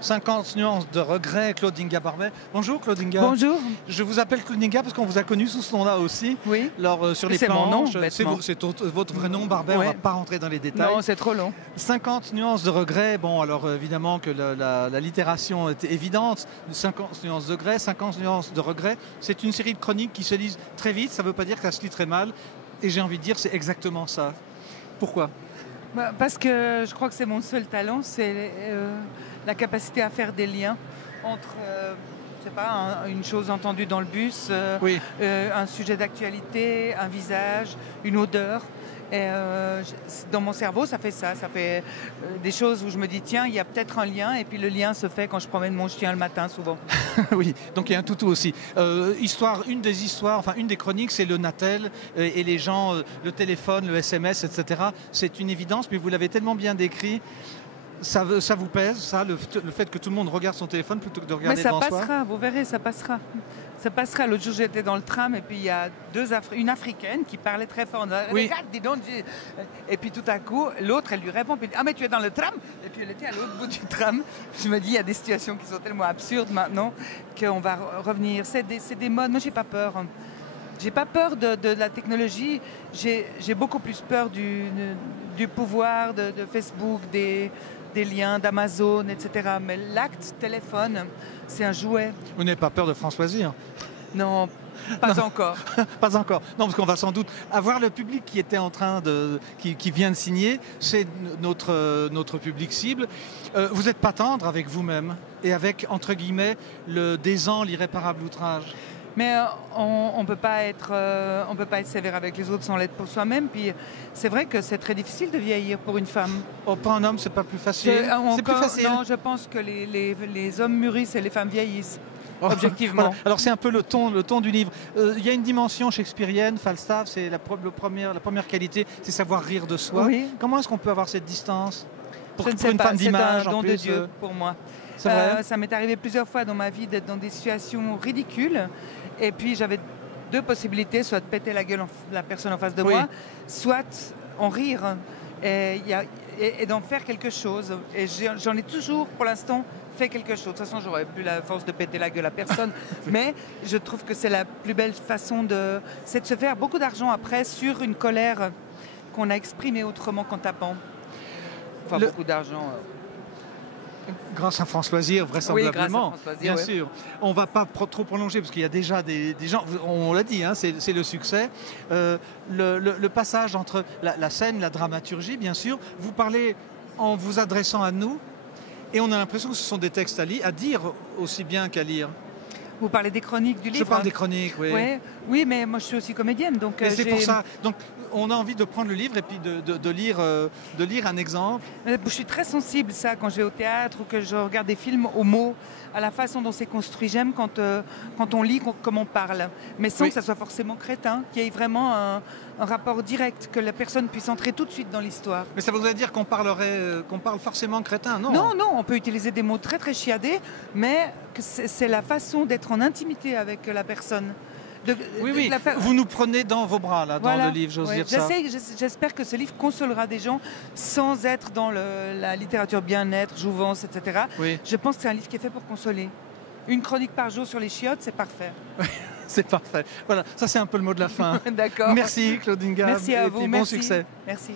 50 nuances de regret, Claude Inga-Barbet. Bonjour Claude Inga. Bonjour. Je vous appelle Claude Inga parce qu'on vous a connu sous ce nom-là aussi. Oui. Alors, sur les C'est mon nom, planches, bêtement. c'est votre vrai nom, Barbet, on Ouais. ne va pas rentrer dans les détails. Non, c'est trop long. 50 nuances de regret, bon alors évidemment que l'allitération est évidente, 50 nuances de regret, 50 nuances de regret, c'est une série de chroniques qui se lisent très vite, ça ne veut pas dire que ça se lit très mal, et j'ai envie de dire c'est exactement ça. Pourquoi ? Parce que je crois que c'est mon seul talent, c'est la capacité à faire des liens entre, je sais pas, une chose entendue dans le bus, Oui. un sujet d'actualité, un visage, une odeur. Et dans mon cerveau, ça fait ça. Ça fait des choses où je me dis, tiens, il y a peut-être un lien. Et puis le lien se fait quand je promène mon chien le matin, souvent. Oui, donc il y a un toutou aussi. Une des chroniques, c'est le Natel et les gens, le téléphone, le SMS, etc. C'est une évidence, mais vous l'avez tellement bien décrit. Ça vous pèse, ça, le fait que tout le monde regarde son téléphone plutôt que de regarder devant soi ? Mais ça passera, vous verrez, ça passera. Ça passera. L'autre jour, j'étais dans le tram et puis il y a une Africaine qui parlait très fort. Oui. Regarde, dis donc. Et puis tout à coup, l'autre, elle lui répond. Puis, ah, mais tu es dans le tram ? Et puis elle était à l'autre bout du tram. Je me dis, il y a des situations qui sont tellement absurdes maintenant qu'on va revenir. C'est des modes. Moi, j'ai pas peur. J'ai pas peur de la technologie. J'ai beaucoup plus peur du pouvoir de Facebook, des liens d'Amazon, etc. Mais l'acte téléphone, c'est un jouet. Vous n'avez pas peur de Françoisir ? Non, pas encore. Pas encore. Non, parce qu'on va sans doute avoir le public qui était qui vient de signer. C'est notre public cible. Vous n'êtes pas tendre avec vous-même et avec, entre guillemets, le désan, l'irréparable outrage. Mais on peut pas être sévère avec les autres sans l'être pour soi-même. Puis c'est vrai que c'est très difficile de vieillir pour une femme. Oh, pour un homme, c'est pas plus facile. C'est plus facile. Non, je pense que les hommes mûrissent et les femmes vieillissent. Objectivement. Voilà. Alors c'est un peu le ton du livre. Il y a une dimension shakespearienne, Falstaff, c'est la première qualité, c'est savoir rire de soi. Oui. Comment est-ce qu'on peut avoir cette distance Je ne sais pas, c'est un don de Dieu pour moi. C'est vrai. Ça m'est arrivé plusieurs fois dans ma vie d'être dans des situations ridicules. Et puis j'avais deux possibilités, soit de péter la gueule la personne en face de moi, soit en rire et d'en faire quelque chose. Et j'en ai toujours, pour l'instant, fait quelque chose. De toute façon, j'aurais plus la force de péter la gueule à personne. Mais je trouve que c'est la plus belle façon c'est de se faire beaucoup d'argent après sur une colère qu'on a exprimée autrement qu'en tapant. Enfin, beaucoup d'argent. Grâce à Françoisir, vraisemblablement. Oui, grâce à Françoisir, bien oui. sûr. On ne va pas trop prolonger parce qu'il y a déjà des gens, on l'a dit, hein, c'est le succès. Le passage entre la scène, la dramaturgie, bien sûr, vous parlez en vous adressant à nous et on a l'impression que ce sont des textes à dire aussi bien qu'à lire. Vous parlez des chroniques du livre ? Je parle des chroniques, oui. Ouais. Oui, mais moi je suis aussi comédienne. Donc c'est pour ça. Donc on a envie de prendre le livre et puis de lire un exemple. Je suis très sensible, ça, quand je vais au théâtre ou que je regarde des films, aux mots, à la façon dont c'est construit. J'aime quand on lit comme on parle, mais sans que ça soit forcément crétin, qu'il y ait vraiment un rapport direct, que la personne puisse entrer tout de suite dans l'histoire. Mais ça voudrait dire qu'on parle forcément crétin, non ? Non, on peut utiliser des mots très très chiadés, mais que c'est la façon d'être en intimité avec la personne. Oui. Vous nous prenez dans vos bras, là, dans le livre, j'ose dire ça. J'espère que ce livre consolera des gens sans être dans la littérature bien-être, jouvence, etc. Oui. Je pense que c'est un livre qui est fait pour consoler. Une chronique par jour sur les chiottes, c'est parfait. C'est parfait. Voilà, ça c'est un peu le mot de la fin. D'accord. Merci Claude Inga. Merci à vous. Et puis bon succès. Merci.